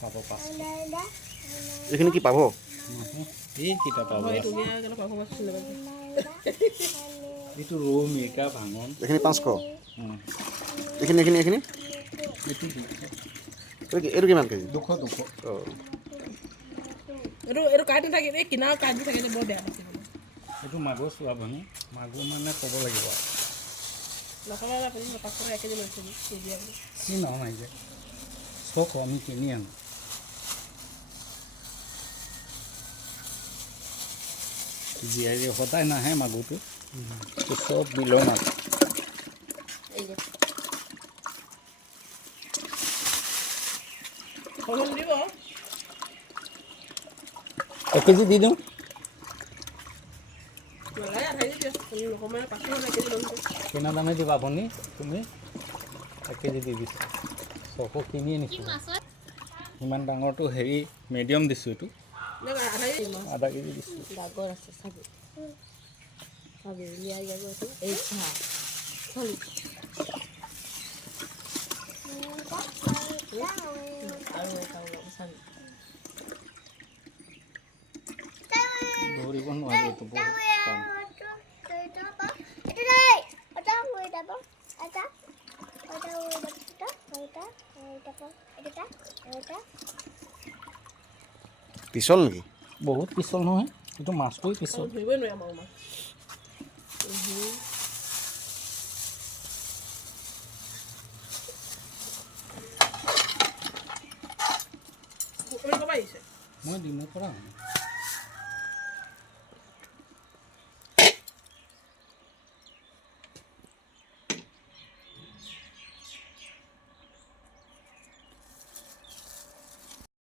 পাব পাঁচশ এইখিনি কি পাব এই কিটা পাব এইটো ৰৌ মিৰ্কা ভাঙন এইখিনি 500 এইখিনি এইখিনি এইখিনি এইটো এইটো কিমান কেজি 200 অঁ এইটো কাটি থাকে এই কিনাৰ কাটি থাকে বৰ বেয়া পাইছে এইটো মাগুৰ চোৱা ভাঙি মাগুৰ মানে ক'ব লাগিব কি নহয় যে চব আমি কিনি আনো জীয়াই সদায় নাহে মাগুৰটো চব বিলৰ মাছ 1 কেজি দি দিওঁ কিনা দামে দিবা আপুনি তুমি 1 কেজি দি দিছা 100 কিনি আনিছোঁ ইমান ডাঙৰটো হেৰি মিডিয়াম দিছোঁ এইটো আধা কেজি দিছোঁ ধৰিব নোৱাৰি এইটো বহুত টান পিছল নেকি বহুত পিছল নহয় এইটো মাছটোৱে পিছল মই ডিমৰ পৰা